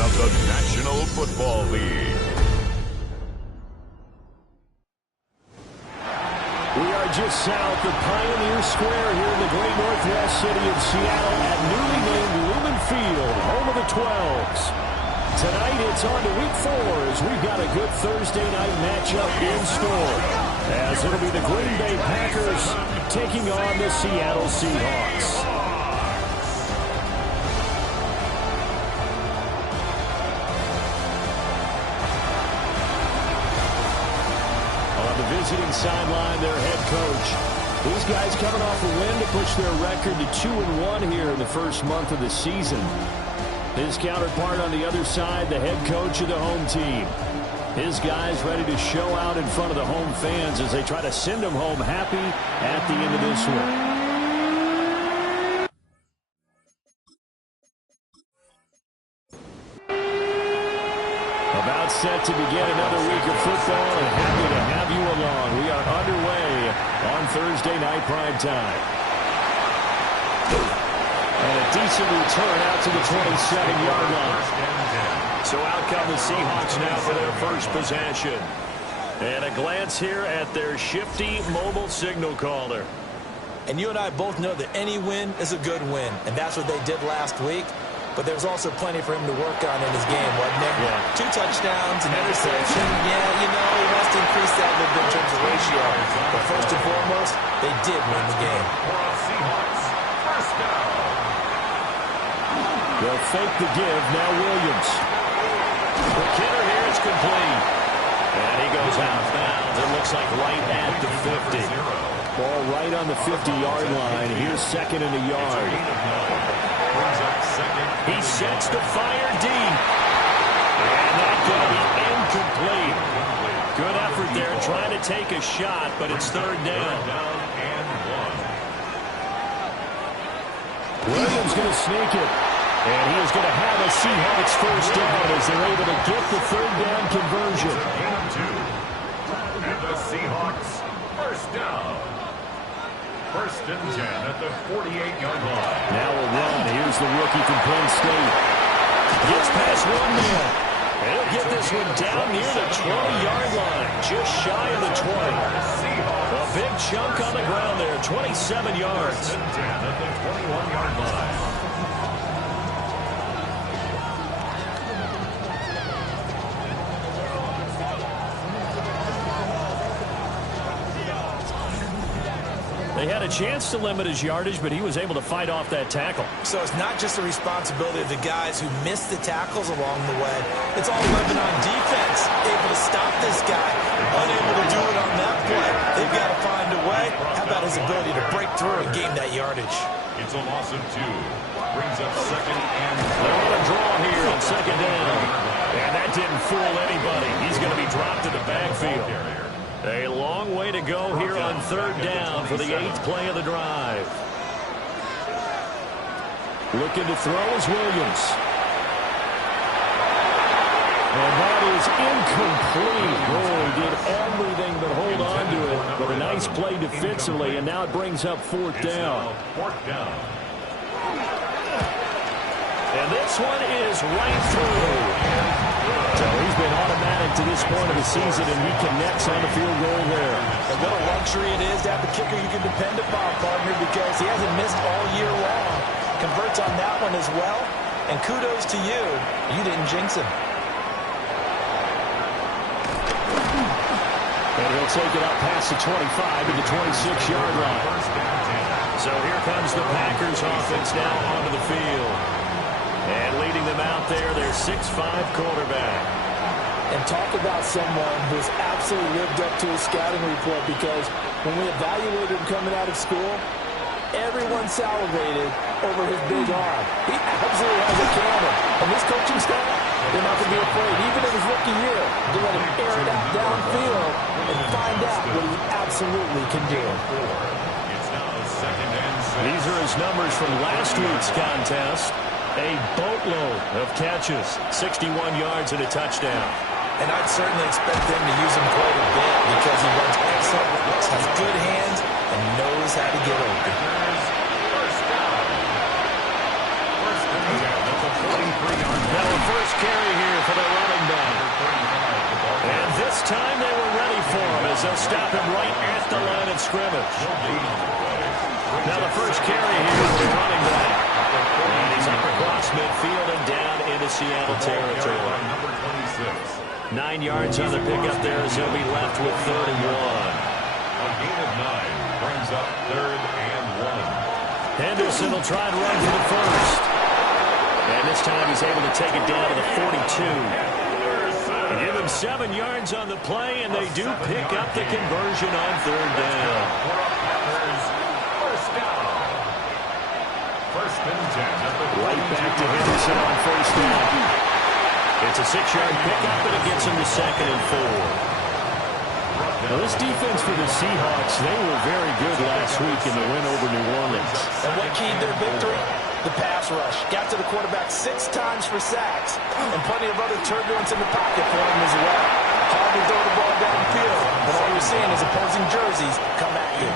of the National Football League. We are just south of Pioneer Square here in the great northwest city of Seattle at newly named Lumen Field, home of the 12s. Tonight it's on to Week 4 as we've got a good Thursday night matchup in store, as it'll be the Green Bay Packers taking on the Seattle Seahawks. Visiting sideline, their head coach. These guys coming off a win to push their record to 2-1 here in the first month of the season. His counterpart on the other side, the head coach of the home team. His guys ready to show out in front of the home fans as they try to send them home happy at the end of this one. About set to begin another week of football, and happy to have you along. We are underway on Thursday night primetime. And a decent return out to the 27-yard line. So out come the Seahawks now for their first possession. And a glance here at their shifty mobile signal caller. And you and I both know that any win is a good win, and that's what they did last week. But there's also plenty for him to work on in his game, wasn't there? Yeah. 2 touchdowns, an interception. Yeah, you know, he wants to increase that a little bit in terms of ratio. But first and foremost, they did win the game. They'll fake the give. Now Williams. The kicker here is complete. And he goes out of bounds. It looks like right at the 50. Ball right on the 50-yard line. Here's second and a yard. He sets to fire deep. And that's going to be incomplete. Good effort there trying to take a shot, but it's third down. Williams going to sneak it. And he is going to have a Seahawks first down as they're able to get the third down conversion. And the Seahawks first down. First and 10 at the 48-yard line. Now a run. Here's the rookie from Penn State. Gets past one man. And he'll get this one down near the 20-yard line. Just shy of the 20. A big chunk on the ground there. 27 yards. First and 10 at the 21-yard line. They had a chance to limit his yardage, but he was able to fight off that tackle. So it's not just the responsibility of the guys who missed the tackles along the way. It's all living on defense, able to stop this guy, unable to do it on that play. They've got to find a way. How about his ability to break through and gain that yardage? It's a loss of 2. Brings up second and they're on a draw here on second down. And that didn't fool anybody. He's going to be dropped to the backfield. A long way to go here on third down for the 8th play of the drive. Looking to throw is Williams. And that is incomplete. Oh, he did everything but hold on to it. But a nice play defensively, and now it brings up fourth down. And this one is right through. So he's been automatic to this point of the season, and he connects on the field goal there. And what a luxury it is to have a kicker you can depend upon, partner, because he hasn't missed all year long. Converts on that one as well. And kudos to you. You didn't jinx him. And he'll take it up past the 25 to the 26-yard line. So here comes the Packers offense now onto the field. And leading them out there, their 6'5" quarterback. And talk about someone who's absolutely lived up to his scouting report, because when we evaluated him coming out of school, everyone salivated over his big arm. He absolutely has a cannon. And this coaching staff, they're not going to be afraid, even in his rookie year, to let him air it out downfield and find out what he absolutely can do. These are his numbers from last week's contest. A boatload of catches, 61 yards and a touchdown. And I'd certainly expect them to use him quite a bit, because he runs excellent, has good hands, and knows how to get open. Now a first carry here for the running back. And this time they were ready for him as they'll stop him right at the line of scrimmage. Now the first carry here for the running back. And he's up across midfield and down into Seattle territory. 9 yards on the pickup there as he'll be left with 3rd and 1. A gain of 9 brings up 3rd and 1. Henderson will try and run for the first. And this time he's able to take it down to the 42. And give him 7 yards on the play, and they do pick up the conversion on 3rd down. First down. 1st and 10. Right back to Henderson on 1st down. It's a 6-yard pickup, and it gets him to 2nd and 4. Well, this defense for the Seahawks, they were very good last week in the win over New Orleans. And what keyed their victory? The pass rush. Got to the quarterback 6 times for sacks, and plenty of other turbulence in the pocket for him as well. Hard to throw the ball downfield, but all you're seeing is opposing jerseys come at you.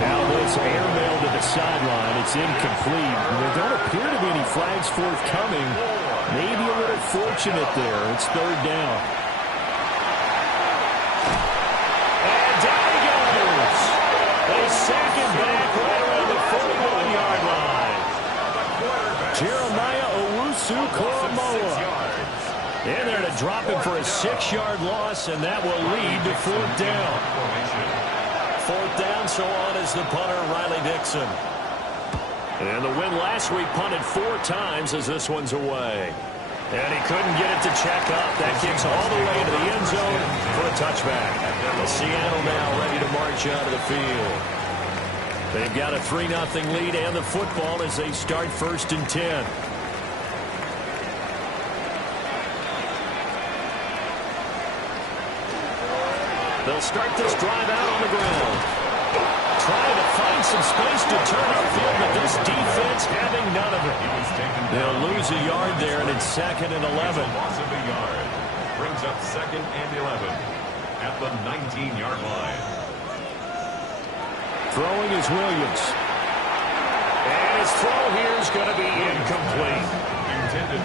Now this airmail to the sideline. It's incomplete. There don't appear to be any flags forthcoming. Maybe a little fortunate there. It's 3rd down. And down he goes. They sack him back right around the 41-yard line. Jeremiah Owusu-Koramoah in there to drop him for a 6-yard loss, and that will lead to 4th down. 4th down, so on is the punter, Riley Dixon. And the win last week punted 4 times as this one's away. And he couldn't get it to check up. That kicks all the way into the end zone for a touchback. Seattle now ready to march out of the field. They've got a 3-0 lead and the football as they start 1st and 10. They'll start this drive out on the ground. Trying to find some space to turn upfield, but this defense having none of it. They'll lose a yard there, and it's 2nd and 11. Loss of a yard brings up 2nd and 11 at the 19-yard line. Throwing is Williams. And his throw here is going to be incomplete.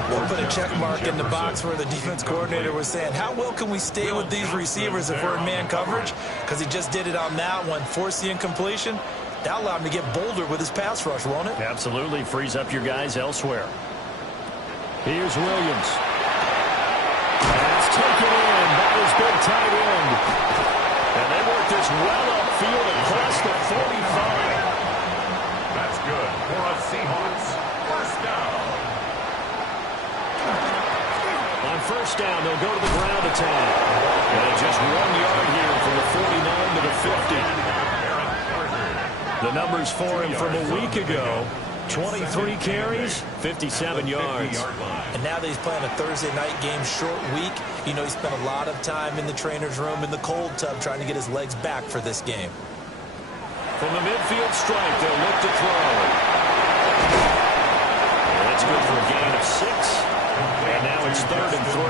We'll put a check mark in the box where the defense coordinator was saying, how well can we stay with these receivers if we're in man coverage? Because he just did it on that one, forced the incompletion. That allowed him to get bolder with his pass rush, won't it? Absolutely frees up your guys elsewhere. Here's Williams. That's taken in by his big tight end. And they work this well upfield across the 45. That's good for a Seahawks 1st down. On 1st down, they'll go to the ground attack. And just 1 yard here from the 49 to the 50. The numbers for him from a week ago, 23 carries, 57 yards. And now that he's playing a Thursday night game, short week, you know he spent a lot of time in the trainer's room in the cold tub trying to get his legs back for this game. From the midfield stripe, they'll look to throw. And that's good for a gain of 6. And now it's 3rd and 3.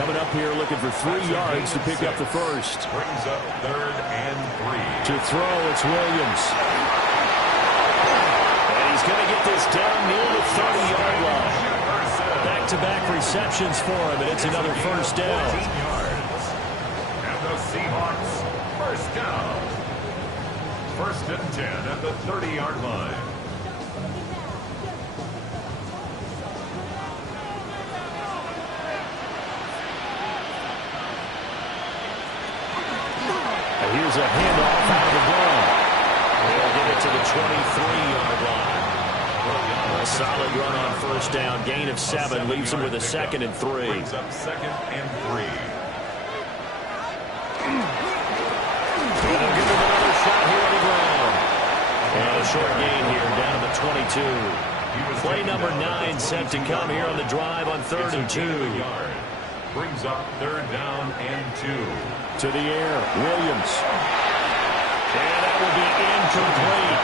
Coming up here looking for 3 yards to pick up the first. Brings up 3rd and 3. To throw, it's Williams. And he's going to get this down near the 30-yard line. Back-to-back receptions for him, and it's another 1st down. And the Seahawks 1st down. 1st and 10 at the 30-yard line. Here's a handoff out of the gun. They'll get it to the 23-yard line. A solid run on 1st down. Gain of 7 leaves him with a 2nd and 3. Brings up 2nd and 3. And they'll give him another shot here on the ground. And a short gain here down to the 22. Play number 9 set to come here on the drive on 3rd and 2. Brings up 3rd down and 2. To the air, Williams. And that will be incomplete.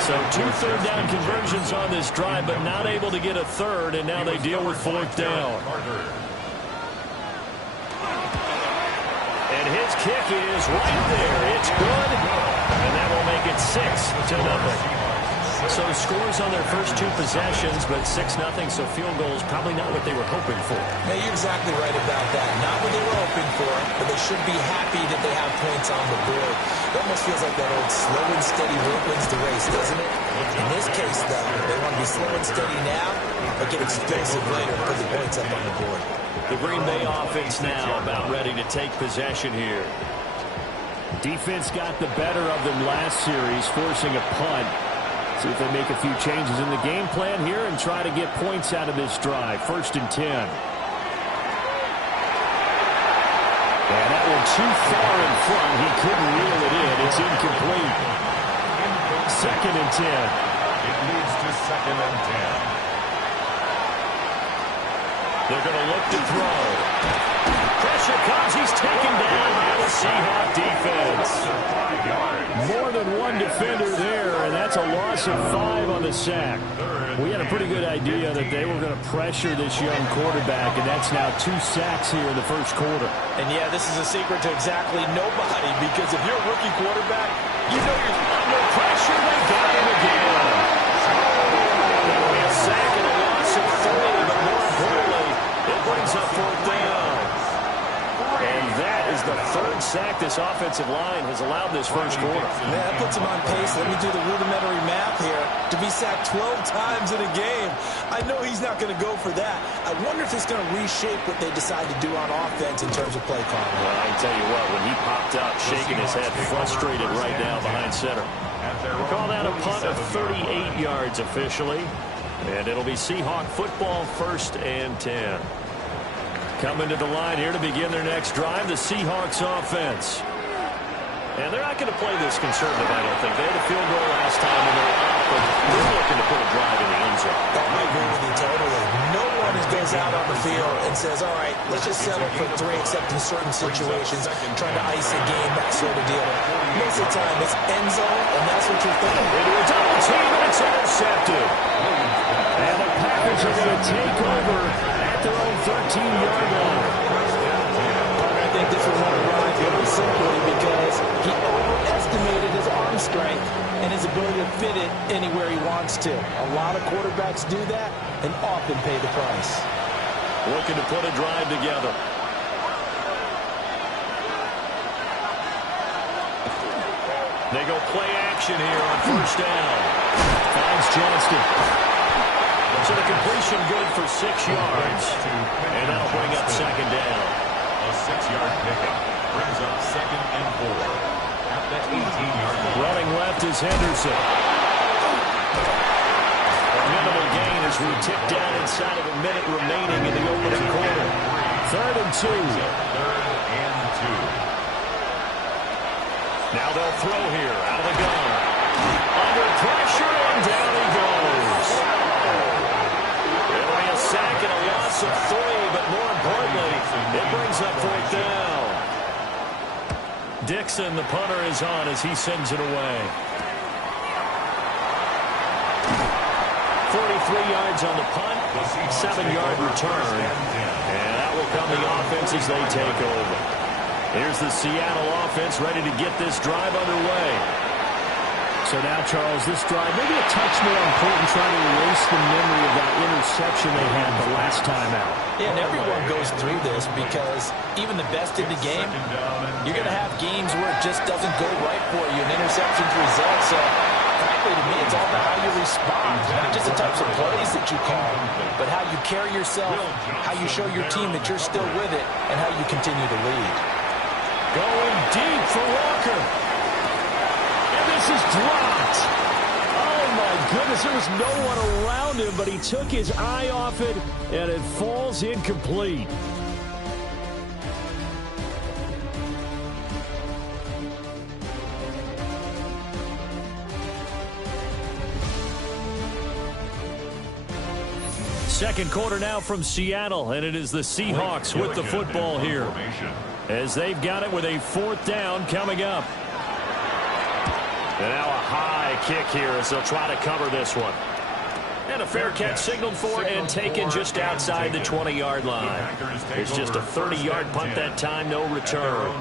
So 2 third down conversions on this drive, but not able to get a 3rd, and now they deal with 4th down. And his kick is right there. It's good, and that will make it 6-0. So scores on their first two possessions, but 6-0, so field goals probably not what they were hoping for. Yeah, you're exactly right about that. Not what they were hoping for, but they should be happy that they have points on the board. It almost feels like that old slow and steady road wins the race, doesn't it? In this case, though, they want to be slow and steady now, but get explosive later and put the points up on the board. The Green Bay offense now about ready to take possession here. Defense got the better of them last series, forcing a punt. See if they make a few changes in the game plan here and try to get points out of this drive. 1st and 10. And that one too far in front. He couldn't reel it in. It's incomplete. 2nd and 10. It leads to 2nd and 10. They're going to look to throw. Pressure comes. He's taken down by the Seahawk defense. More than one defender there, and that's a loss of 5 on the sack. We had a pretty good idea that they were going to pressure this young quarterback, and that's now 2 sacks here in the first quarter. And, yeah, this is a secret to exactly nobody, because if you're a rookie quarterback, you know you're under pressure. They got him again. That'll be a sack and a loss of 3, but more importantly, it brings up 4th down. And that is the 3rd sack this offensive line has allowed this first quarter. Man, that puts him on pace. Let me do the rudimentary math here. To be sacked 12 times in a game, I know he's not going to go for that. I wonder if it's going to reshape what they decide to do on offense in terms of play calling. Well, I can tell you what, when he popped up, shaking his head, frustrated right now behind center. We call that a punt of 38 yards officially. And it'll be Seahawk football, 1st and 10. Coming to the line here to begin their next drive, the Seahawks offense. And they're not going to play this conservative, I don't think. They had a field goal last time, and they're up, but they're looking to put a drive in the end zone. I agree with you totally. No one goes out on the field and says, all right, let's just settle for 3, except in certain situations, trying to ice a game, that sort of deal. Most of the time, it's end zone, and that's what you're thinking. Into a double team, and it's intercepted. And the Packers are going to take over at their own 13-yard line. I think this was on a drive very simply because he overestimated his arm strength and his ability to fit it anywhere he wants to. A lot of quarterbacks do that and often pay the price. Looking to put a drive together. They go play action here on 1st down. Finds Johnston. So the completion good for 6 yards. And that'll bring up 2nd down. A 6-yard pickup brings up 2nd and 4 at the 18-yard line. Running left is Henderson. A minimal gain as we tick down inside of a minute remaining in the opening quarter. 3rd and 2. 3rd and 2. Now they'll throw here out of the gun. Under pressure, and down he goes. It'll be a sack and a loss of 3, but more importantly, it brings up 4th down. Dixon, the punter, is on as he sends it away. 43 yards on the punt, 7-yard return. And that will come the offense as they take over. Here's the Seattle offense ready to get this drive underway. So now, Charles, this drive maybe a touch more important, trying to erase the memory of that interception they had the last time out. Yeah, and everyone goes through this because even the best in the game, you're going to have games where it just doesn't go right for you, and interceptions result. So, frankly, to me, it's all about how you respond, not just the types of plays that you call, but how you carry yourself, how you show your team that you're still with it, and how you continue to lead. Going deep for Walker. And this is dropped. Oh, my goodness. There was no one around him, but he took his eye off it, and it falls incomplete. Second quarter now from Seattle, and it is the Seahawks with the football here, as they've got it with a 4th down coming up. And now a high kick here as they'll try to cover this one. And a fair catch signaled for and taken just outside the 20-yard line. It's just a 30-yard punt that time, no return.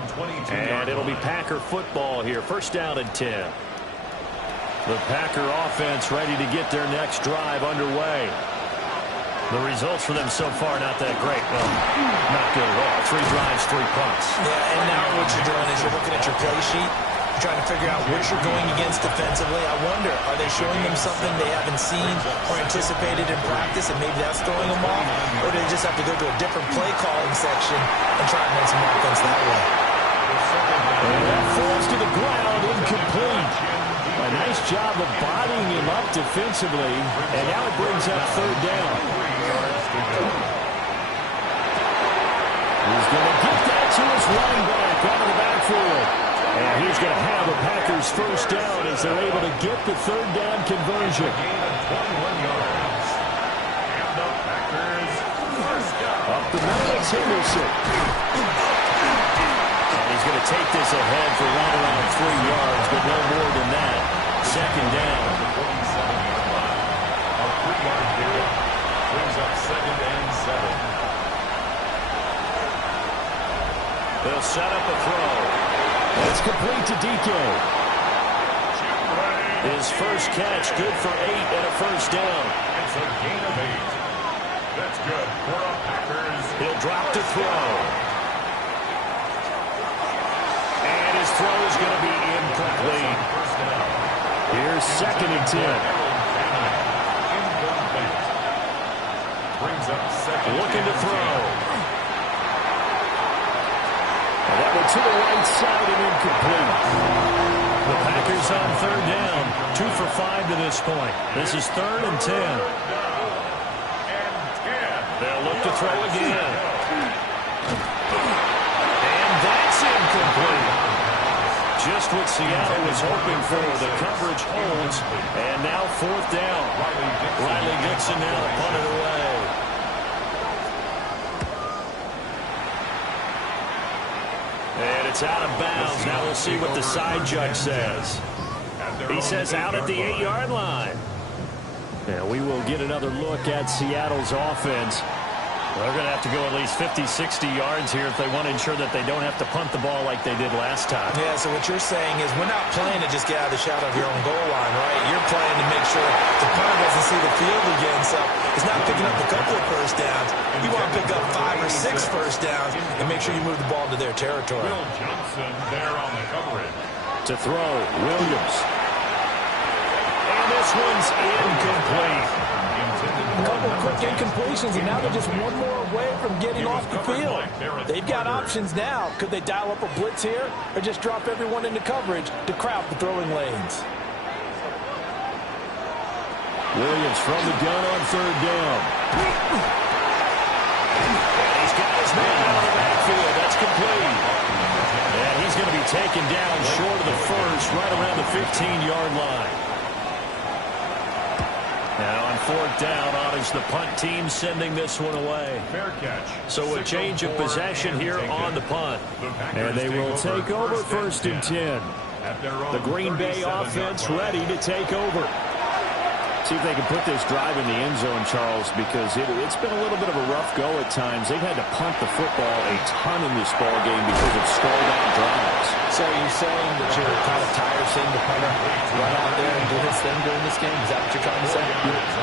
And it'll be Packer football here, 1st down and 10. The Packer offense ready to get their next drive underway. The results for them so far not that great. Well, not good at all. 3 drives, 3 punts. Yeah, and now what you're doing is you're looking at your play sheet. You're trying to figure out what you're going against defensively. I wonder, are they showing them something they haven't seen or anticipated in practice, and maybe that's throwing them off? Or do they just have to go to a different play calling section and try and run some offense that way? And that falls to the ground, incomplete. A nice job of bodying him up defensively, and now it brings up 3rd down. He's going to get that to his running back out of the backfield. And he's going to have the Packers 1st down as they're able to get the 3rd down conversion. Up the middle, it's Henderson. And he's going to take this ahead for right around 3 yards, but no more than that. 2nd down. A 3-yard pickup brings up 2nd and 7. They'll set up a throw. It's complete to DK. His first catch, good for 8 and a 1st down. It's a gain of 8. That's good for the Packers. He'll drop to throw. And his throw is going to be incomplete. Here's 2nd and 10. Brings up 2nd. Looking to throw. And that one to the right side and incomplete. The Packers on 3rd down. 2 for 5 to this point. This is 3rd and 10. They'll look to throw again. And that's incomplete. Just what Seattle was hoping for. The coverage holds. And now 4th down. Riley Dixon now punted away. And it's out of bounds. Now we'll see what the side judge says. He says out at the 8-yard line. And we will get another look at Seattle's offense. They're going to have to go at least 50, 60 yards here if they want to ensure that they don't have to punt the ball like they did last time. Yeah, so what you're saying is we're not playing to just get out of the shadow of your own goal line, right? You're playing to make sure the punter doesn't see the field again, so it's not picking up a couple of 1st downs. You want to pick up 5 or 6 1st downs and make sure you move the ball into their territory. Will Johnson there on the coverage. To throw, Williams. And this one's incomplete. A couple of quick incompletions, and now they're just one more away from getting off the field. They've got options now. Could they dial up a blitz here or just drop everyone into coverage to crowd the throwing lanes? Williams from the gun on 3rd down. And he's got his man out of the backfield. That's complete. And he's going to be taken down short of the 1st, right around the 15-yard line. Now on 4th down, is the punt team sending this one away. Fair catch. So a change of possession here on the punt. And they will take over 1st and 10. The Green Bay offense ready to take over. See if they can put this drive in the end zone, Charles, because it's been a little bit of a rough go at times. They've had to punt the football a ton in this ball game because of stalled out drives. So are you saying that you're kind of tired of seeing the punter run out there and blitz them during this game? Is that what you're trying to say?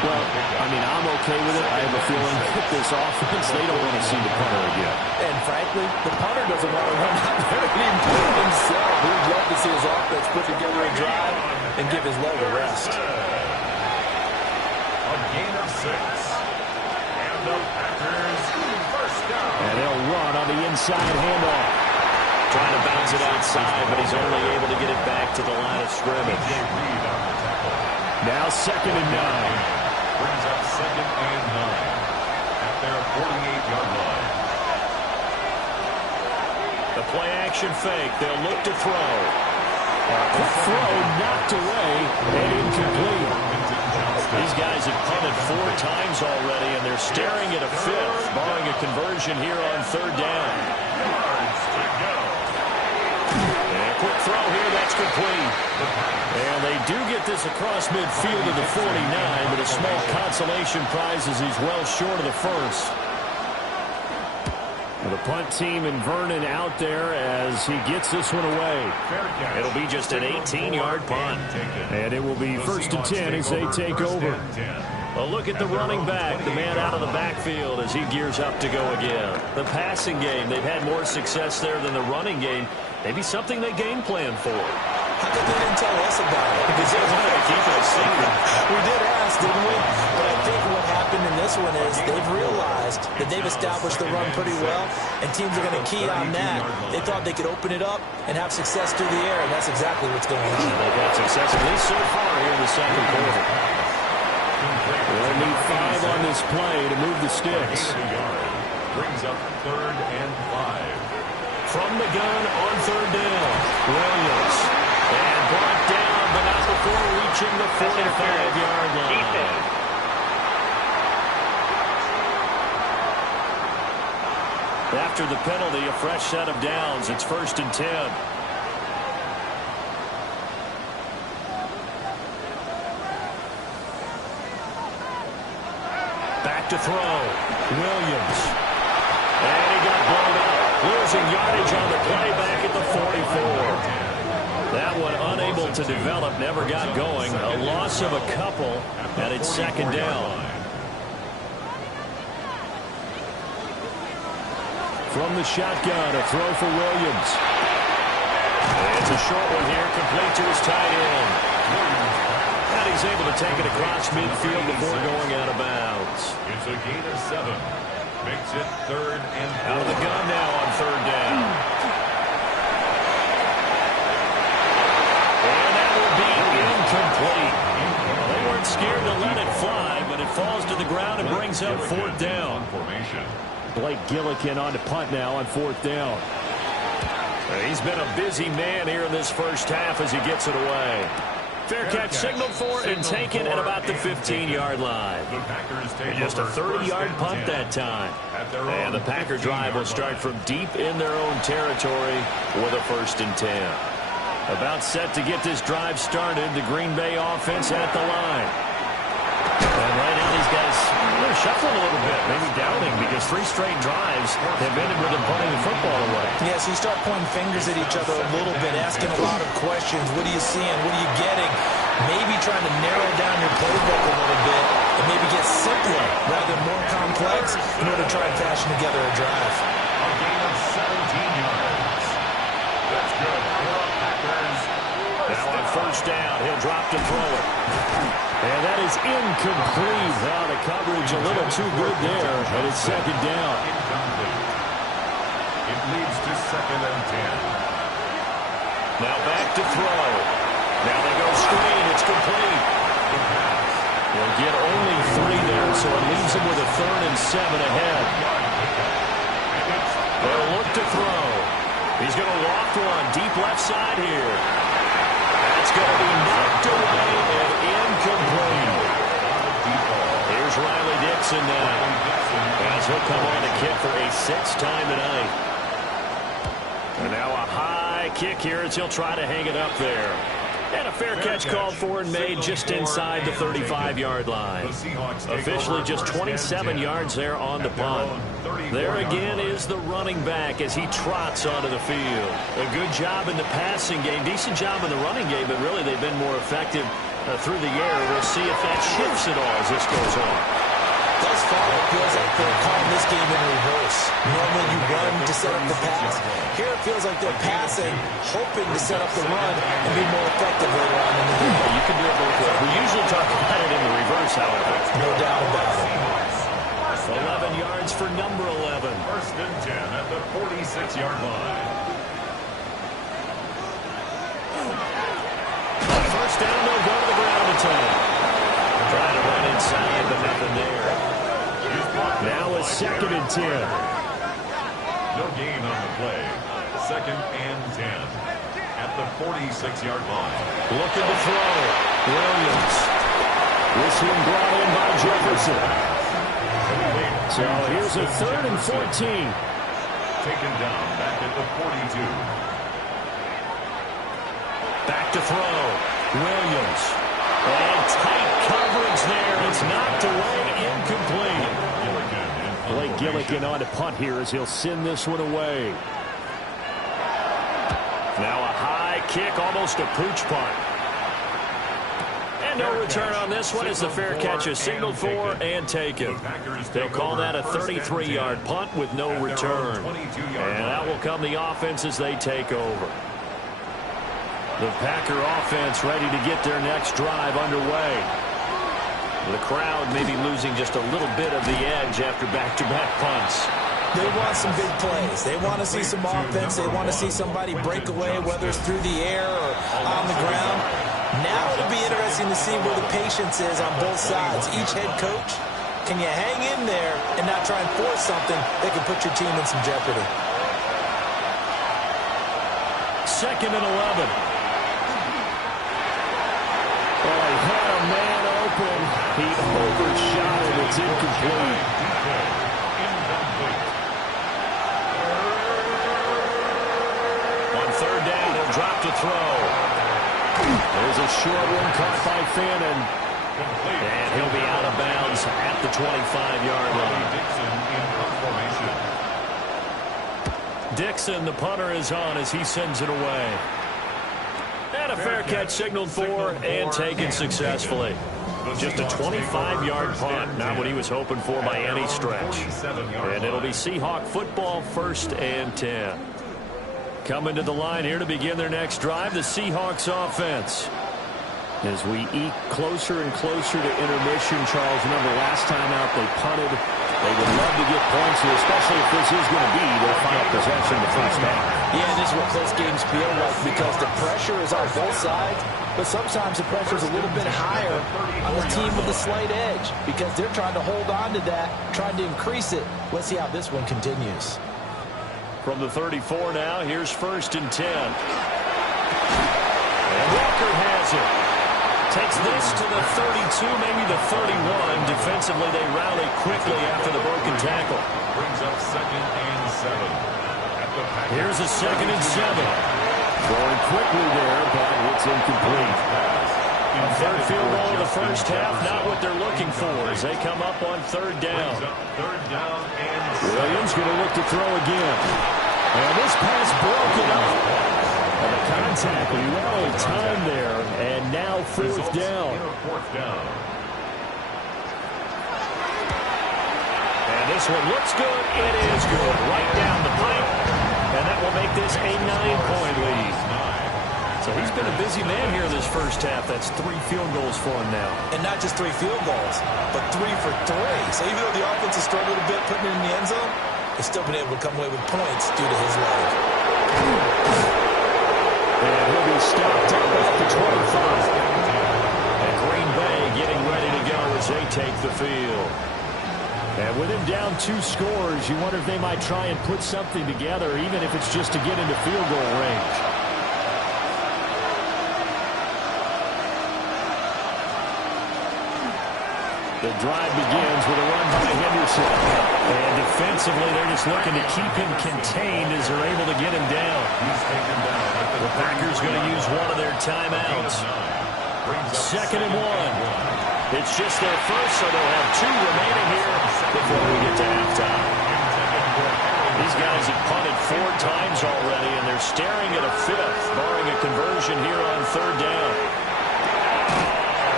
Well, I mean, I'm okay with it. I have a feeling that this offense, they don't want to see the punter again. And frankly, the punter doesn't want to run out there anymore himself. He'd love to see his offense put together a drive and give his leg a rest. A gain of 6. And the Packers 1st down. And they'll run on the inside handoff. Trying to bounce it outside, but he's only able to get it back to the line of scrimmage. Now 2nd and 9. Brings up 2nd and 9 at their 48-yard line. The play action fake. They'll look to throw. Quick throw knocked away and incomplete. These guys have punted 4 times already, and they're staring at a 5th, barring a conversion here on 3rd down. And a quick throw here, that's complete. And they do get this across midfield to the 49, but a small consolation prize as he's well short of the 1st. The punt team and Vernon out there as he gets this one away. It'll be just an 18-yard punt. And it will be first and 10 as they take over. A look at the running back, the man out of the backfield as he gears up to go again. The passing game, they've had more success there than the running game. Maybe something they game plan for. How come they didn't tell us about it? Because they wanted to keep it a secret. We did ask, didn't we? But I think what happened in this one is they've realized that they've established the run pretty well, and teams are going to key on that. They thought they could open it up and have success through the air, and that's exactly what's going on. They've had success, at least so far here in the second quarter. They'll need 5 on this play to move the sticks. Brings up 3rd and 5. From the gun on 3rd down, Williams. And brought down, but not before reaching the 45-yard line. After the penalty, a fresh set of downs. It's 1st and 10. Back to throw. Williams. And he got blown up. Losing yardage on the play back at the 44. That one unable to develop, never got going. A loss of a couple, and it's 2nd down. From the shotgun, a throw for Williams. It's a short one here, complete to his tight end. And he's able to take it across midfield before going out of bounds. It's a gain of 7. Makes it 3rd and 4. Out of the gun now on 3rd down. And that will be incomplete. Well, they weren't scared to let it fly, but it falls to the ground and brings up 4th down. Blake Gillikin on to punt now on 4th down. He's been a busy man here in this first half as he gets it away. Fair catch signaled for and taken at about the 15-yard line. And just a 30-yard punt that time. And the Packer drive will start from deep in their own territory with a 1st and 10. About set to get this drive started, the Green Bay offense at the line. And right now these guys, they're shuffling a little bit, maybe doubting, because 3 straight drives have ended with them punting the football away. Yeah, so you start pointing fingers at each other a little bit, asking a lot of questions. What are you seeing? What are you getting? Maybe trying to narrow down your playbook a little bit and maybe get simpler rather than more complex in order to try and fashion together a drive. A gain of 17 yards. That's good for the Packers. Now on 1st down, he'll drop to throw it. And that is incomplete. The coverage a little too good there, and it's 2nd down. Incomplete. It leads to 2nd and 10. Now back to throw. Now they go screen. It's complete. The pass. They'll get only 3 there, so it leaves them with a 3rd and 7 ahead. They'll look to throw. He's going to loft one deep left side here. That's going to be knocked away and incomplete. Here's Riley Dixon now. As he'll come on to kick for a 6th time tonight. And now a high kick here as he'll try to hang it up there. And a fair catch called for and made just inside the 35-yard line. Officially just 27 yards there on the punt. There again is the running back as he trots onto the field. A good job in the passing game, decent job in the running game, but really they've been more effective through the air. We'll see if that shifts at all as this goes on. Thus far, it feels like they're calling this game in reverse. Normally you run to set up the pass. Here it feels like they're passing, hoping to set up the run and be more effective later on in the game. You can do it both ways. We usually talk about it in the reverse, however. No doubt about it. 11 yards for number 11. 1st and 10 at the 46-yard line. First down, they'll go to the ground attack. Trying to run inside, but nothing there. Now a 2nd and 10. No gain on the play. 2nd and 10 at the 46-yard line. Looking to throw. Williams. This one brought in by Jefferson. So here's a 3rd and 14. Taken down back at the 42. Back to throw. Williams. And tight coverage there. It's knocked away, incomplete. Gilligan in Blake Gillikin on to punt here as he'll send this one away. Now a high kick, almost a pooch punt. And no return on this one as the fair catch is signaled for and taken. They'll call that a 33-yard punt with no return. And that will come the offense as they take over. The Packer offense ready to get their next drive underway. The crowd maybe losing just a little bit of the edge after back-to-back punts. They want some big plays. They want to see some offense. They want to see somebody break away, whether it's through the air or on the ground. Now it'll be interesting to see where the patience is on both sides. Each head coach, can you hang in there and not try and force something that can put your team in some jeopardy? 2nd and 11. Well, he had a man open. He overshot it. It's incomplete. On 3rd down, he'll drop to throw. There's a short one caught by Fannin. And he'll be out of bounds at the 25-yard line. Dixon, the punter, is on as he sends it away. And a fair catch signaled for and taken successfully. Just a 25-yard punt, not what he was hoping for by any stretch. And it'll be Seahawk football, 1st and 10. Coming to the line here to begin their next drive, the Seahawks offense. As we eke closer and closer to intermission, Charles, remember last time out they punted. They would love to get points here, especially if this is going to be their final possession of the first half. Yeah, this is what close games feel like because the pressure is on both sides, but sometimes the pressure is a little bit higher on the team with the slight edge because they're trying to hold on to that, trying to increase it. Let's see how this one continues. From the 34 now, here's 1st and 10. And Walker has it. Takes this to the 32, maybe the 31. Defensively, they rally quickly after the broken tackle. Brings up 2nd and 7. Here's a 2nd and 7. Going quickly there, but it's incomplete. A third field goal in the first half, not what they're looking for as they come up on 3rd down. Williams going to look to throw again. And this pass broken up. And the contact well timed there. And now 4th down. And this one looks good. It is good. Right down the pipe. And that will make this a 9-point lead. So he's been a busy man here this first half. That's 3 field goals for him now. And not just 3 field goals, but 3 for 3. So even though the offense has struggled a bit putting it in the end zone, they've still been able to come away with points due to his leg. And he'll be stopped at the 25. And Green Bay getting ready to go as they take the field. And with him down 2 scores, you wonder if they might try and put something together, even if it's just to get into field goal range. The drive begins with a run by Henderson. And defensively, they're just looking to keep him contained as they're able to get him down. The Packers going to use one of their timeouts. 2nd and 1. It's just their first, so they'll have 2 remaining here before we get to halftime. These guys have punted 4 times already, and they're staring at a 5th, barring a conversion here on 3rd down.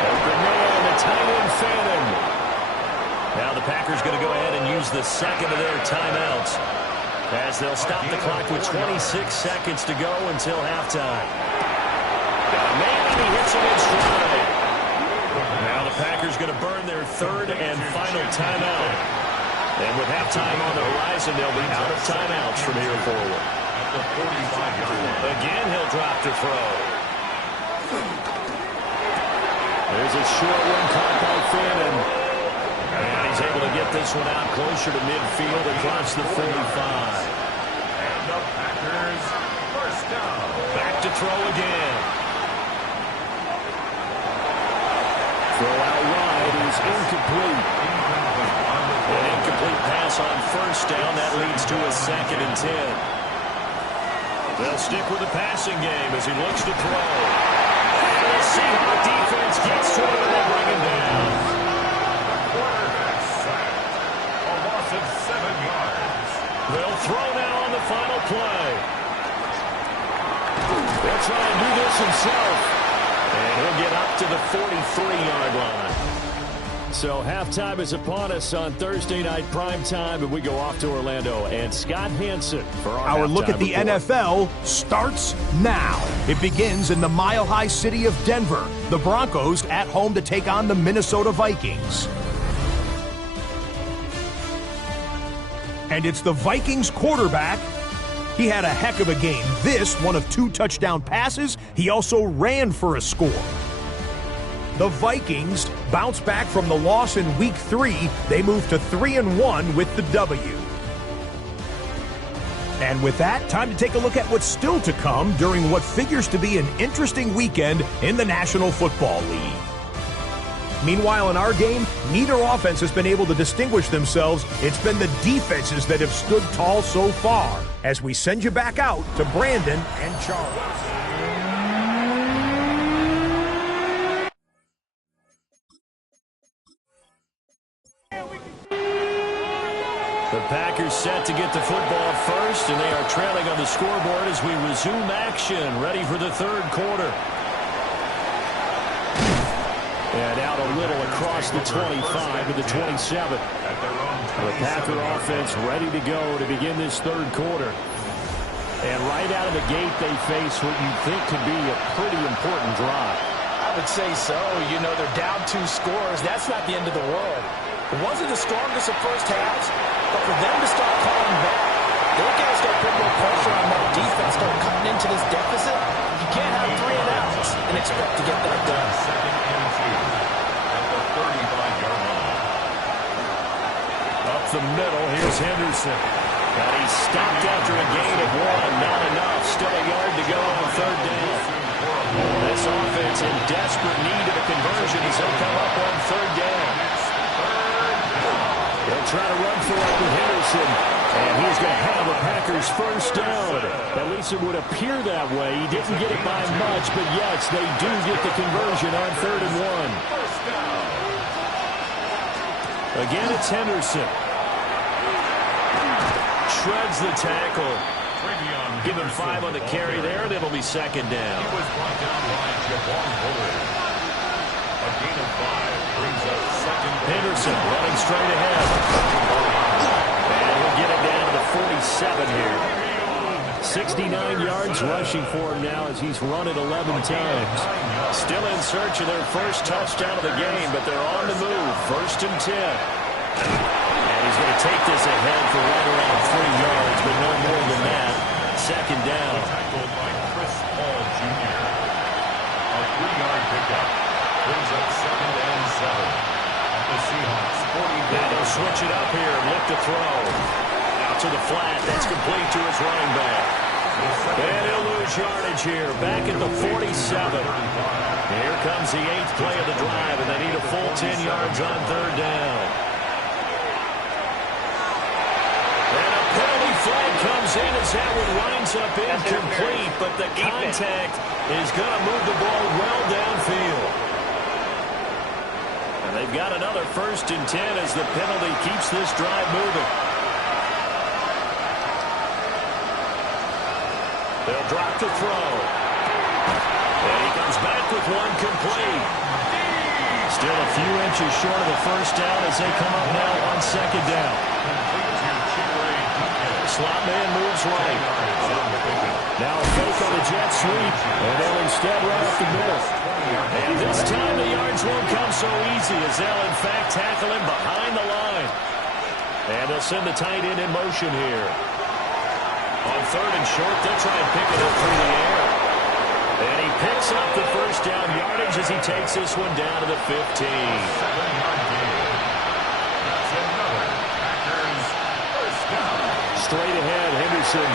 Open man, the tight end Fannin. Now the Packers going to go ahead and use the 2nd of their timeouts as they'll stop the clock with 26 seconds to go until halftime. Got a man, and he hits him in stride. Now the Packers going to burn their 3rd and final timeout. And with halftime on the horizon, they'll be out of timeouts from here forward. Again, he'll drop to throw. There's a short one caught by Fannin. And he's able to get this one out closer to midfield across the 45. And the Packers, 1st down. Back to throw again. Throw out wide is incomplete. An incomplete pass on 1st down. That leads to a 2nd and 10. They'll stick with the passing game as he looks to throw. And the Seahawks defense gets to him and they bring him down. Quarterback sack. A loss of They'll throw now on the final play. They'll try and do this himself. And he'll get up to the 43-yard line. So halftime is upon us on Thursday night primetime, and we go off to Orlando. And Scott Hansen for our look at the report. NFL starts now. It begins in the mile-high city of Denver. The Broncos at home to take on the Minnesota Vikings. And it's the Vikings quarterback. He had a heck of a game. This, one of 2 touchdown passes. He also ran for a score. The Vikings bounce back from the loss in Week 3. They move to 3-1 with the W. And with that, time to take a look at what's still to come during what figures to be an interesting weekend in the National Football League. Meanwhile, in our game, neither offense has been able to distinguish themselves. It's been the defenses that have stood tall so far. As we send you back out to Brandon and Charles. The Packers set to get the football first, and they are trailing on the scoreboard as we resume action, ready for the third quarter. And out a little across the 25 to the 27. The Packer offense ready to go to begin this third quarter. And right out of the gate, they face what you think could be a pretty important drive. I would say so. You know, they're down 2 scores. That's not the end of the world. It wasn't the strongest of first halves, but for them to start calling back, they've got to start putting more pressure on that defense, start cutting into this deficit. You can't have 3 and outs and expect to get that done. Second and 2 at the 35-yard line. Up the middle, here's Henderson. And he's stopped after a gain of 1. Not enough. Still a yard to go on third down. This offense in desperate need of a conversion as they come up on third down. They'll try to run for it with Henderson. And he's going to have a Packers first down. At least it would appear that way. He didn't get it by much, but yes, they do get the conversion on 3rd and 1. Again, it's Henderson. Shreds the tackle. Give him 5 on the carry there, and it'll be second down. He was brought down by Wk4. A gain of 5 brings up second. Henderson running straight ahead. And we'll get it down to the 47 here. 69 yards rushing for him now as he's run it 11 times. Still in search of their first touchdown of the game, but they're on the move. 1st and 10. And he's going to take this ahead for right around 3 yards, but no more than that. Second down. Tackled by Chris Paul Jr. A 3-yard pickup brings up 2nd and 7 at the Seahawks 40. And they'll switch it up here and look to throw. Out to the flat. That's complete to his running back. And he'll lose yardage here. Back at the 47. Here comes the 8th play of the drive, and they need a full 10 yards on third down. And a penalty flag comes in as that one winds up incomplete, but the contact is going to move the ball well downfield. And they've got another 1st and 10 as the penalty keeps this drive moving. They'll drop to throw. And he comes back with one complete. Still a few inches short of the first down as they come up now on second down. Slot man moves right. Now a fake on the jet sweep. And they'll instead run up the middle. And this time the yards won't come so easy as they'll in fact tackle him behind the line. And they'll send the tight end in motion here. On 3rd and short, they'll try and pick it up through the air. And he picks up the first down yardage as he takes this one down to the 15. 7-yard gain. That's another Packers first down. Straight ahead, Henderson.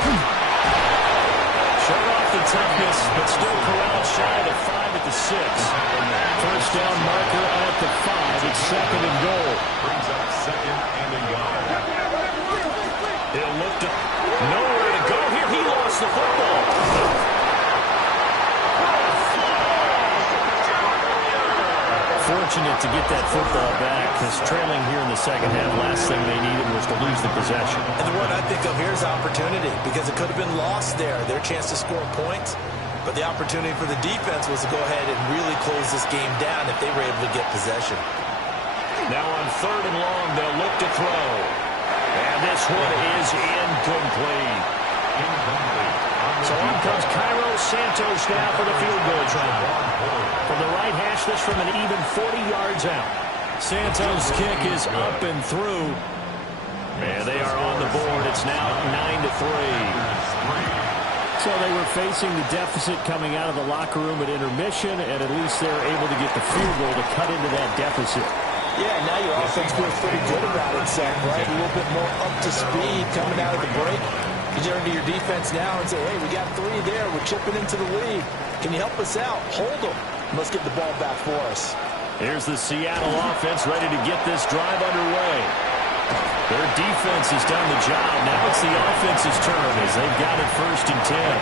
Showed off the toughness, but still corralled shy of the 5 at the 6. First down marker at the 5. It's 2nd and goal. Brings up 2nd and a yard. He'll look to nowhere to go here. He lost the football. fortunate to get that football back because trailing here in the second half, last thing they needed was to lose the possession. And the word I think of here is opportunity because it could have been lost there, their chance to score points. But the opportunity for the defense was to go ahead and really close this game down if they were able to get possession. Now on 3rd and long, they'll look to throw. And this one is incomplete. So on comes Cairo Santos now for the field goal try. From the right hash, this from an even 40 yards out. Santos' kick is up and through. And they are on the board. It's now 9-3. So they were facing the deficit coming out of the locker room at intermission, and at least they're able to get the field goal to cut into that deficit. Yeah, now your offense feels pretty good about itself, right? A little bit more up to speed coming out of the break. You turn to your defense now and say, hey, we got 3 there. We're chipping into the lead. Can you help us out? Hold them. Let's get the ball back for us. Here's the Seattle offense ready to get this drive underway. Their defense has done the job. Now it's the offense's turn as they've got it 1st and 10.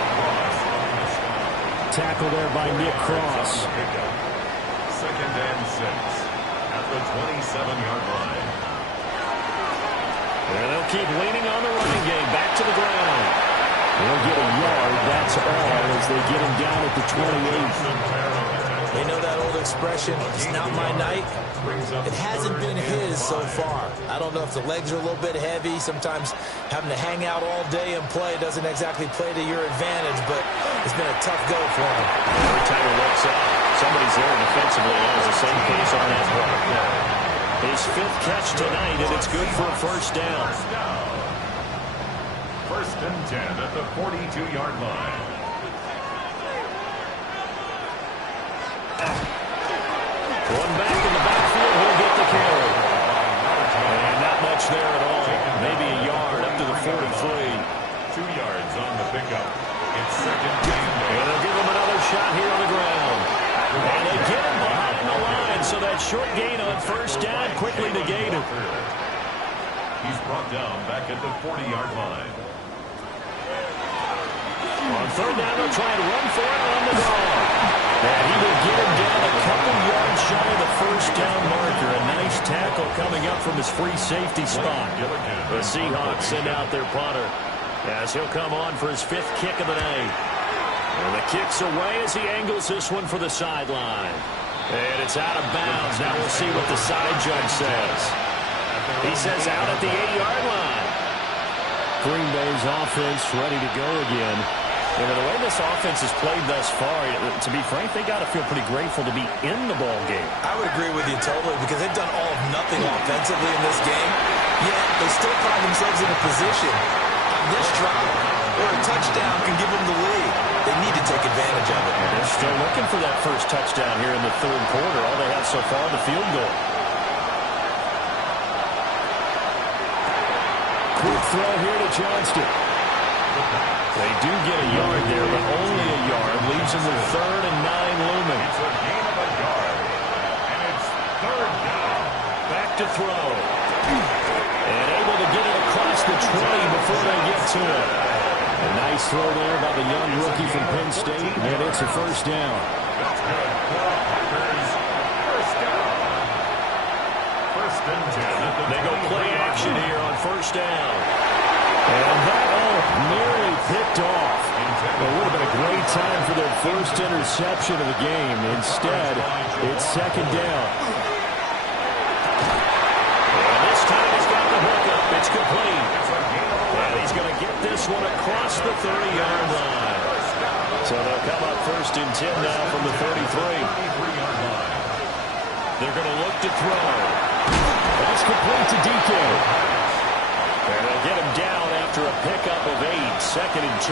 Tackle there by Nick Cross. 2nd and 6 at the 27-yard line. And they'll keep leaning on the running game. Back to the ground. They'll get a yard. That's all as they get him down at the 28. You know that old expression, it's not my night? It hasn't been his so far. I don't know if the legs are a little bit heavy. Sometimes having to hang out all day and play doesn't exactly play to your advantage, but it's been a tough go for him. Every time he looks up, somebody's there defensively. That was the same case on that play. His 5th catch tonight, and it's good for a 1st down. 1st and 10 at the 42-yard line. One back in the backfield, he'll get the carry. And not much there at all. Maybe a yard up to the 43. 2 yards on the pickup. It's 2nd down. And they'll give him another shot here on the ground. And they get him behind the line, so that short gain on 1st down quickly negated. He's brought down back at the 40-yard line. On 3rd down, they'll try and run for it on the draw. And he will get him down a couple yards shy of the 1st down marker. A nice tackle coming up from his free safety spot. The Seahawks send out their punter as he'll come on for his 5th kick of the night. And the kick's away as he angles this one for the sideline. And it's out of bounds. Now we'll see what the side judge says. He says out at the 8-yard line. Green Bay's offense ready to go again. And the way this offense has played thus far, to be frank, they got to feel pretty grateful to be in the ball game. I would agree with you totally because they've done all of nothing offensively in this game, yet they still find themselves in a position on this drive where a touchdown can give them the lead. They need to take advantage of it. They're still looking for that 1st touchdown here in the 3rd quarter. All they have so far, the field goal. Quick throw here to Johnston. They do get a yard there, but only a yard. Leaves them with 3rd and 9 looming. It's a gain of a yard. And it's 3rd down. Back to throw. And able to get it across the 20 before they get to it. A nice throw there by the young rookie from Penn State. And it's a 1st down. That's good. Packers, 1st down. 1st and 10. They go play action here on 1st down. And that nearly picked off. It would have been a great time for their 1st interception of the game. Instead, it's 2nd down. And this time he's got the hookup. It's complete. And he's going to get this one across the 30-yard line. So they'll come up 1st and 10 now from the 33. They're going to look to throw. That's complete to DK. And they'll get him down after a pickup of 8, 2nd and 2.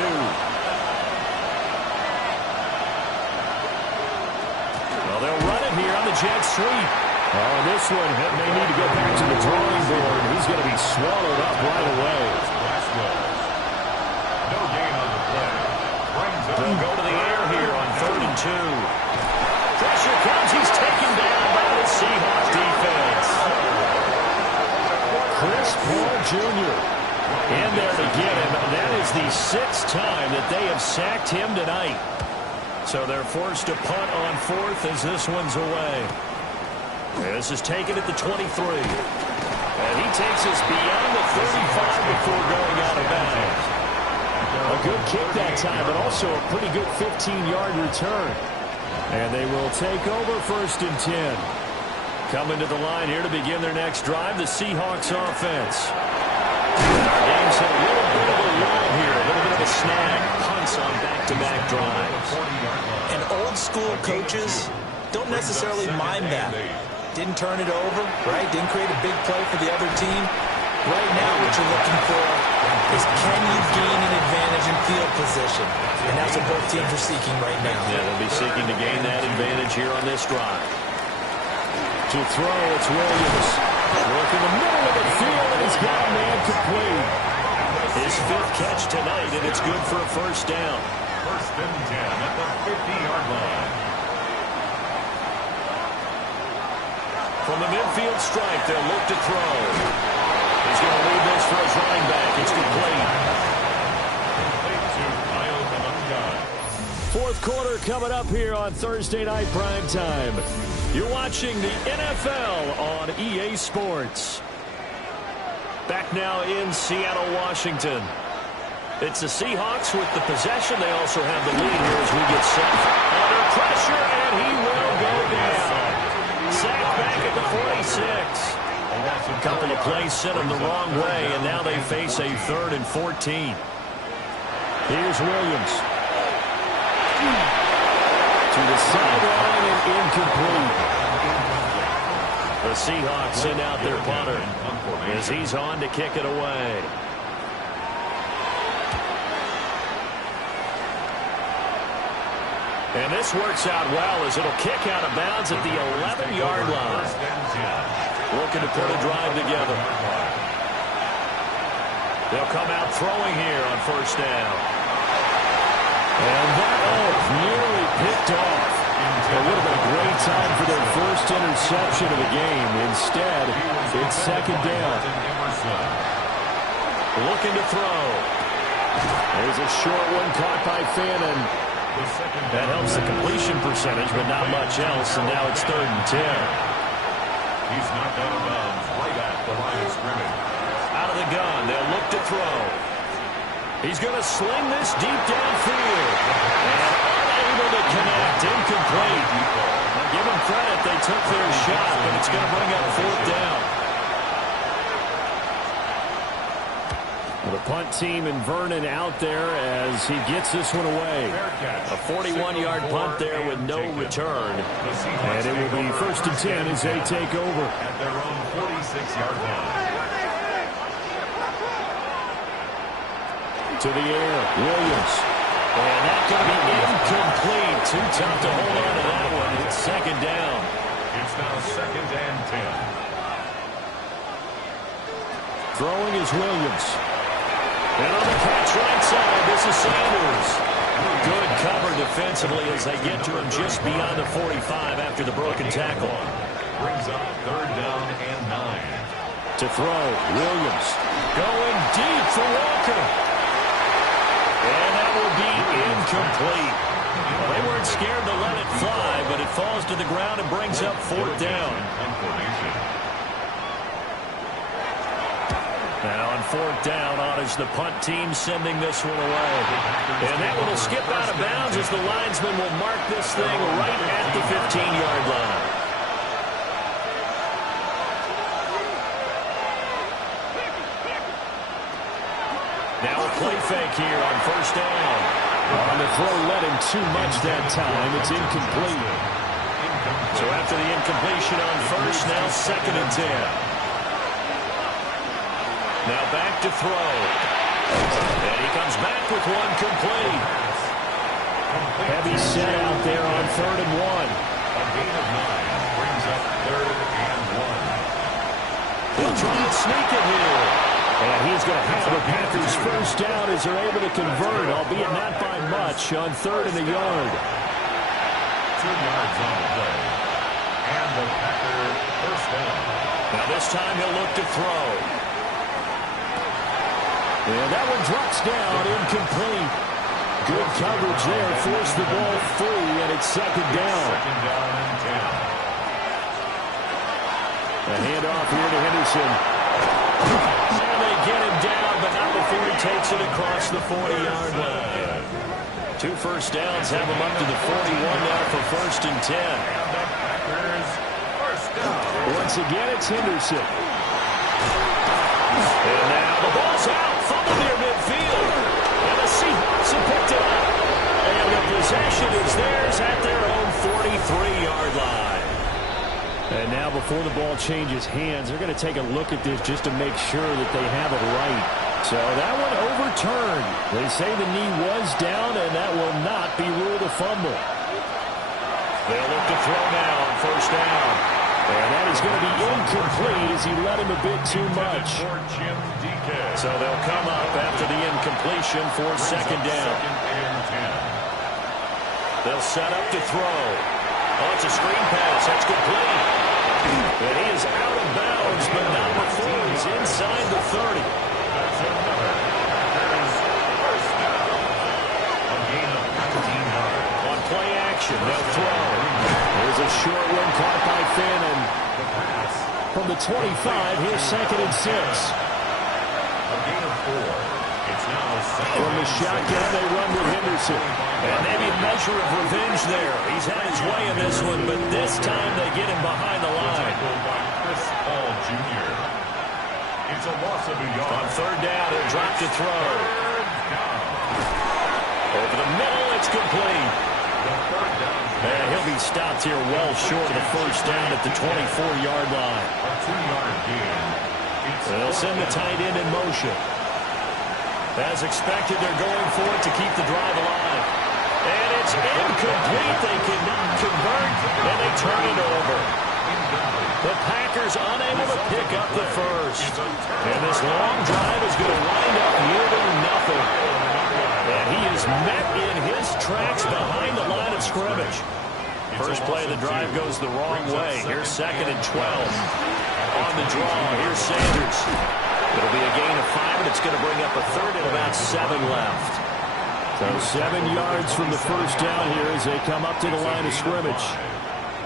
Well, they'll run it here on the jet sweep. On this one, may need to go back to the drawing board. He's going to be swallowed up right away. No gain on the play. They'll go to the air here on 3rd and 2. Pressure comes. He's taken down by the Seahawks defense. Chris Paul Jr. in there to get him. That is the 6th time that they have sacked him tonight. So they're forced to punt on 4th as this one's away. This is taken at the 23. And he takes us beyond the 35 before going out of bounds. A good kick that time, but also a pretty good 15-yard return. And they will take over 1st and 10. Coming to the line here to begin their next drive, the Seahawks offense. Our game's had a little bit of a lull here, a little bit of a snag. Punts on back-to-back drives. And old-school coaches don't necessarily mind that. Didn't turn it over, right? Didn't create a big play for the other team. Right now what you're looking for is can you gain an advantage in field position? And that's what both teams are seeking right now. Yeah, they'll be seeking to gain that advantage here on this drive. To throw, it's Williams. Work in the middle of the field, and he's got a man complete. His 5th catch tonight, and it's good for a 1st down. 1st and 10 at the 50-yard line. From the midfield strike, they'll look to throw. He's going to leave this for his running back. It's complete. Fourth quarter coming up here on Thursday Night Primetime. You're watching the NFL on EA Sports. Back now in Seattle, Washington. It's the Seahawks with the possession. They also have the lead here as we get set. Under pressure, and he will go down. Sacked back at the 46. A couple of plays sent him the wrong way, and now they face a 3rd and 14. Here's Williams. To the sideline and incomplete. The Seahawks send out their punter as he's on to kick it away. And this works out well as it'll kick out of bounds at the 11-yard line. Looking to put a drive together. They'll come out throwing here on 1st down. And that nearly picked off. It would have been a great time for their 1st interception of the game. Instead, it's 2nd down. Looking to throw. There's a short one caught by Fannin. That helps the completion percentage, but not much else, and now it's 3rd and 10. He's knocked out of bounds right at the line of scrimmage. Out of the gun, they'll look to throw. He's going to sling this deep downfield. And unable to connect, incomplete. Now give them credit, they took their shot, but it's going to bring up 4th down. The punt team and Vernon out there as he gets this one away. A 41-yard punt there with no return. And it will be 1st and 10 as they take over. At their own 46-yard line. To the air, Williams. And that's going to be incomplete. Too tough to hold on to that one. It's 2nd down. It's now 2nd and 10. Throwing is Williams. And on the catch right side, this is Sanders. Good cover defensively as they get to him just beyond the 45 after the broken tackle. Brings up 3rd down and 9. To throw, Williams. Going deep for Walker. And that will be incomplete. Well, they weren't scared to let it fly, but it falls to the ground and brings up 4th down. Now on 4th down, is the punt team sending this one away. And that one will skip out of bounds as the linesman will mark this thing right at the 15-yard line. Now a play fake here on 1st down. On the throw, led him too much that time. It's incomplete. So after the incompletion on 1st, now 2nd and 10. Now back to throw. And he comes back with one complete. Heavy set out there on 3rd and 1. A gain of 9 brings up 3rd and 1. He'll try and sneak it here. And he's going to have the Packers 1st down as they're able to convert, albeit not by much, on 3rd and a yard. 2 yards on the play. And the Packer 1st down. Now this time he'll look to throw. And that one drops down, incomplete. Good coverage there, forced the ball free, and it's 2nd down. 2nd down and 10. A handoff here to Henderson. And they get him down, but not before he takes it across the 40-yard line. 2 first downs have him up to the 41 now for 1st and 10. Once again, it's Henderson. And now the ball's out, fumble near midfield. And the Seahawks have picked it up. And the possession is theirs at their own 43-yard line. And now before the ball changes hands, they're going to take a look at this just to make sure that they have it right. So that one overturned. They say the knee was down, and that will not be ruled a fumble. They'll look to throw now on 1st down. And that is going to be incomplete as he let him a bit too much. So they'll come up after the incompletion for 2nd down. They'll set up to throw. Oh, it's a screen pass. That's complete. And he is out of bounds, but not before he's inside the 30. That's another. There's 1st down. A gain of 15 yards. On play action, they'll throw. There's a short one caught by Fannin. From the 25, here's 2nd and 6. A gain of 4. It's now 2nd. From the shotgun, they run with Henderson. And maybe a measure of revenge there. He's had his way in this one, but this time they get him behind the line. By Chris Paul Jr. It's a loss of a yard. On 3rd down, he'll drop to throw. Over the middle, it's complete. And he'll be stopped here well short of the 1st down at the 24-yard line. A 2-yard gain. They'll send the tight end in motion. As expected, they're going for it to keep the drive alive. And it's incomplete. They cannot convert, and they turn it over. The Packers unable to pick up the first. And this long drive is going to wind up yielding nothing. And he is met in his tracks behind the line of scrimmage. First play of the drive goes the wrong way. Here's 2nd and 12. On the draw, here's Sanders. It'll be a gain of 5, and it's going to bring up a 3rd and about 7 left. So 7 yards from the 1st down here as they come up to the line of scrimmage.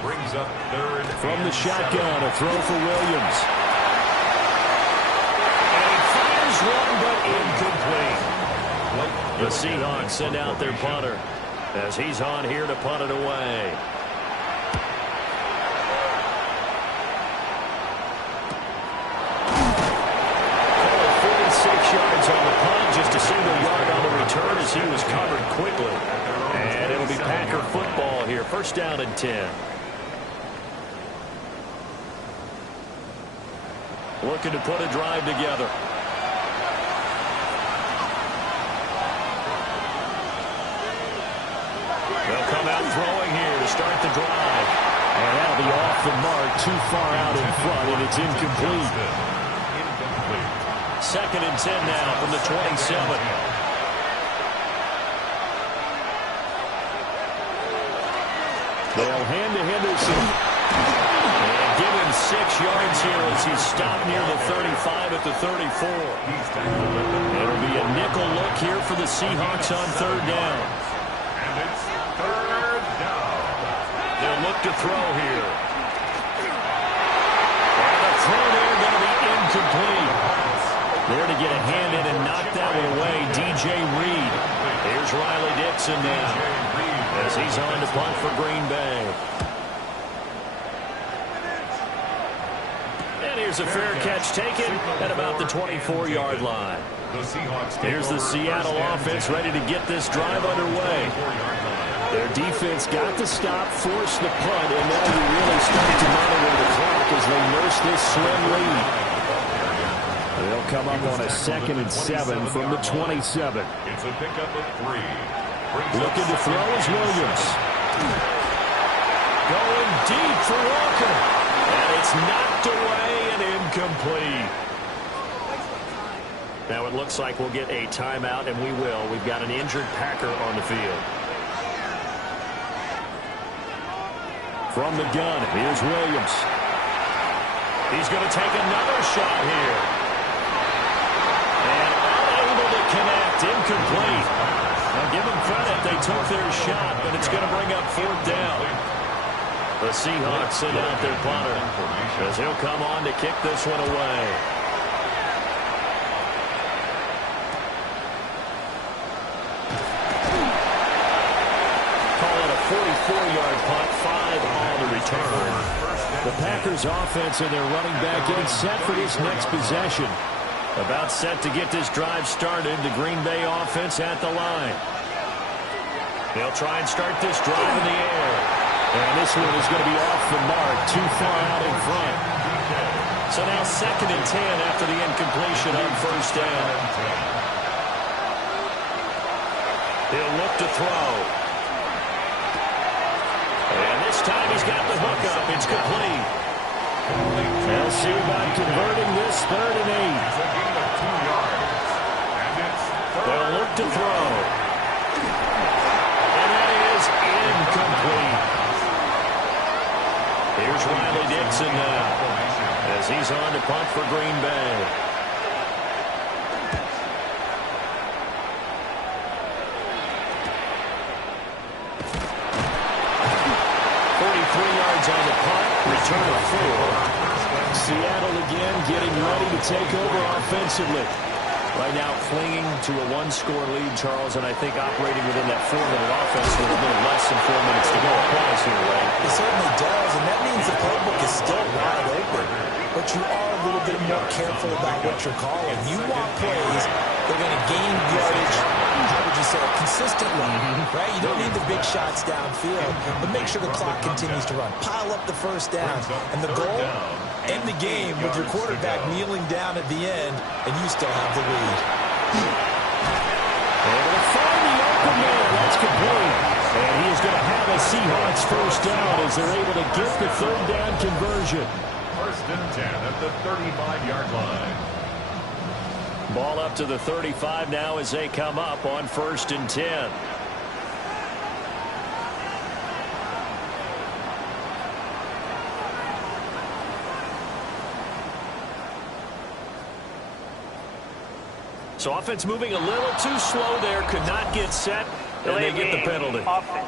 Brings up 3rd. From the shotgun, a throw for Williams. And he fires one, but incomplete. The Seahawks send out their punter as he's on here to punt it away. 46 yards on the punt, just a single yard on the return as he was covered quickly. And it'll be Packer football here. 1st down and 10. Looking to put a drive together. They'll come out throwing here to start the drive. And that'll be off the mark, too far out in front, and it's incomplete. 2nd and 10 now from the 27. They'll hand to Henderson. And give him 6 yards here as he's stopped near the 35 at the 34. It'll be a nickel look here for the Seahawks on 3rd down. And it's 3rd down. They'll look to throw here. And the throw there going to be incomplete. There to get a hand in and knock that one away, DJ Reed. Here's Riley Dixon now as he's on to punt for Green Bay. And here's a fair catch taken at about the 24-yard line. Here's the Seattle offense ready to get this drive underway. Their defense got to stop, force the punt, and now you really start to monitor the clock as they nurse this slim lead. They'll come up on a 2nd and 7 from the 27. It's a pickup of 3. Looking to throw is Williams. Going deep for Walker. And it's knocked away and incomplete. Now it looks like we'll get a timeout, and we will. We've got an injured Packer on the field. From the gun, here's Williams. He's going to take another shot here. And unable to connect, incomplete. Now give them credit, they took their shot, but it's going to bring up 4th down. The Seahawks send out their punter as he'll come on to kick this one away. Call it a 44-yard punt, 5 on the return. The Packers offense and their running back getting set for this next possession. About set to get this drive started. The Green Bay offense at the line. They'll try and start this drive in the air. And this one is going to be off the mark, too far out in front. So now 2nd and 10 after the incompletion on first down. He'll look to throw. And this time he's got the hook up. It's complete. They'll see about converting this 3rd and 8. They'll look to throw. And that is incomplete. Here's Riley Dixon now as he's on to punt for Green Bay. On the punt, return of 4. Seattle again getting ready to take over offensively. Right now clinging to a 1-score lead, Charles, and I think operating within that 4-minute offense with a little less than 4 minutes to go applies here, right? It certainly does, and that means the playbook is still wide open. But you are a little bit more careful about what you're calling. You want plays that are going to gain yardage, how would you say it, consistently, right? You don't need the big shots downfield, but make sure the clock continues to run. Pile up the first down. And the goal, end the game with your quarterback kneeling down at the end, and you still have the lead. Able to find the open man. That's complete. And he is going to have a Seahawks first down as they're able to get the 3rd down conversion. 1st and 10 at the 35-yard line. Ball up to the 35 now as they come up on 1st and 10. So offense moving a little too slow there, could not get set, and they get the penalty. Offense.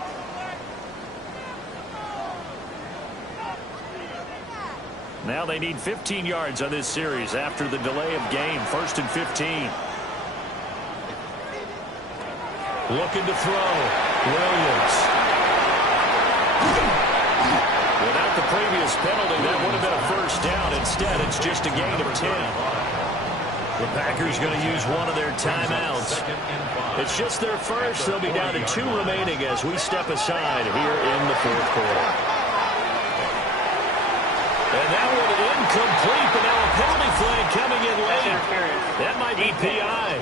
Now they need 15 yards on this series after the delay of game. 1st and 15. Looking to throw. Williams. Without the previous penalty, that would have been a first down. Instead, it's just a gain of 10. The Packers going to use one of their timeouts. It's just their first. They'll be down to 2 remaining as we step aside here in the 4th quarter. And that one incomplete, but now a penalty flag coming in late. That might be PI.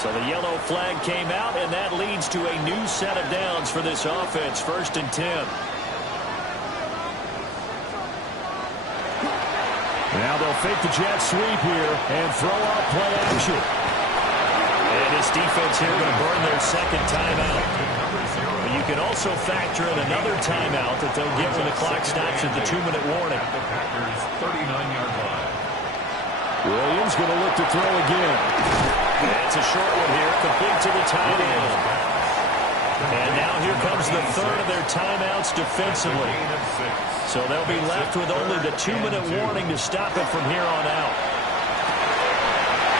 So the yellow flag came out, and that leads to a new set of downs for this offense. 1st and 10. Now they'll fake the jet sweep here and throw out play action. And this defense here going to burn their 2nd timeout. But you can also factor in another timeout that they'll get when the clock stops at the 2-minute warning. The Packers 39-yard line. Williams going to look to throw again. It's a short one here, complete to the tight end. And now here comes the 3rd of their timeouts defensively. So they'll be left with only the 2-minute warning to stop it from here on out.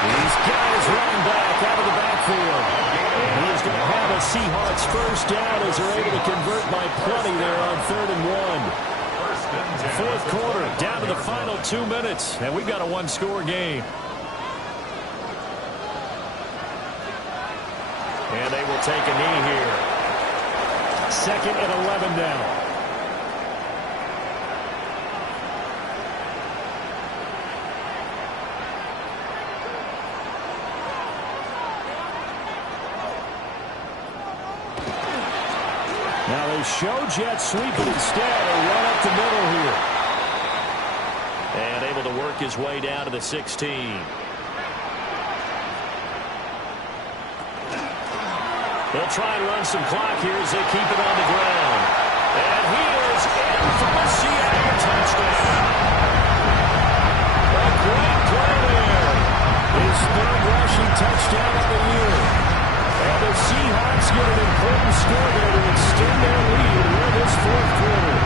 He's got his running back out of the backfield. And he is going to have a Seahawks first down as they're able to convert by plenty there on 3rd and 1. 4th quarter, down to the final 2 minutes. And we've got a 1-score game. And they will take a knee here. 2nd and 11 now. Now they show jet sweep, but instead a run up the middle here. And able to work his way down to the 16. They'll try and run some clock here as they keep it on the ground. And he is in for a Seattle touchdown. A great play there. His 3rd rushing touchdown of the year. And the Seahawks get an important didn't score there to extend their lead in this fourth quarter.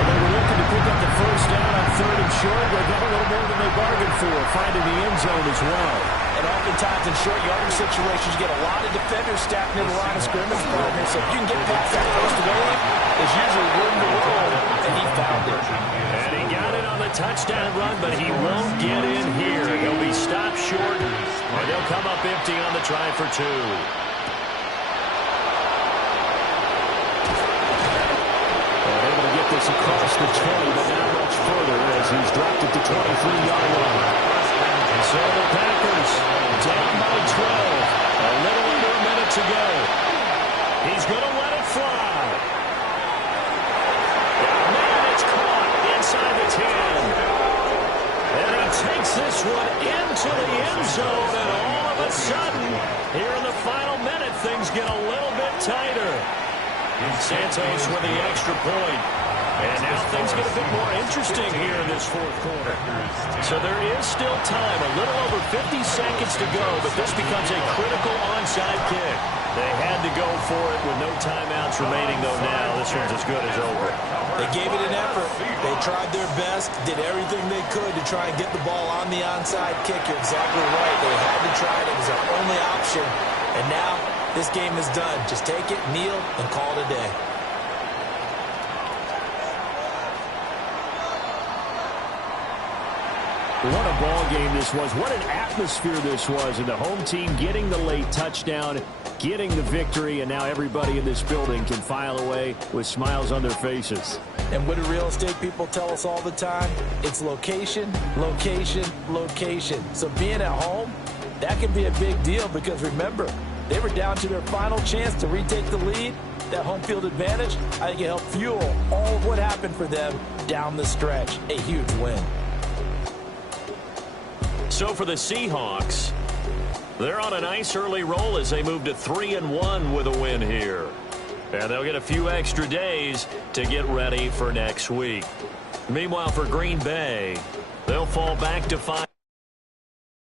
And they were looking to pick up the first down on 3rd and short. They got a little more than they bargained for, finding the end zone as well. And oftentimes in short yardage situations, you get a lot of defenders stacked near the line of scrimmage, partner. So if you can get past that first wave, there's usually room to roll, and he found it. And he got it on the touchdown run, but he won't get in here. He'll be stopped short, and they'll come up empty on the try for 2. Able to get this across the 20, but not much further as he's dropped it to 23-yard line. So the Packers down by 12. A little under a minute to go. He's going to let it fly. Man, it's caught inside the 10. And he takes this one into the end zone, and all of a sudden, here in the final minute, things get a little bit tighter. Santos with the extra point. And now things get a bit more interesting here in this fourth quarter. So there is still time, a little over 50 seconds to go, but this becomes a critical onside kick. They had to go for it with no timeouts remaining, though now this one's as good as over. They gave it an effort. They tried their best, did everything they could to try and get the ball on the onside kick. You're exactly right. They had to try it. It was their only option. And now this game is done. Just take it, kneel, and call it a day. What a ball game this was. What an atmosphere this was. And the home team getting the late touchdown, getting the victory, and now everybody in this building can file away with smiles on their faces. And what do real estate people tell us all the time? It's location, location, location. So being at home, that can be a big deal because remember, they were down to their final chance to retake the lead. That home field advantage, I think it helped fuel all of what happened for them down the stretch. A huge win. So for the Seahawks, they're on a nice early roll as they move to 3-1 with a win here. And they'll get a few extra days to get ready for next week. Meanwhile, for Green Bay, they'll fall back to 5.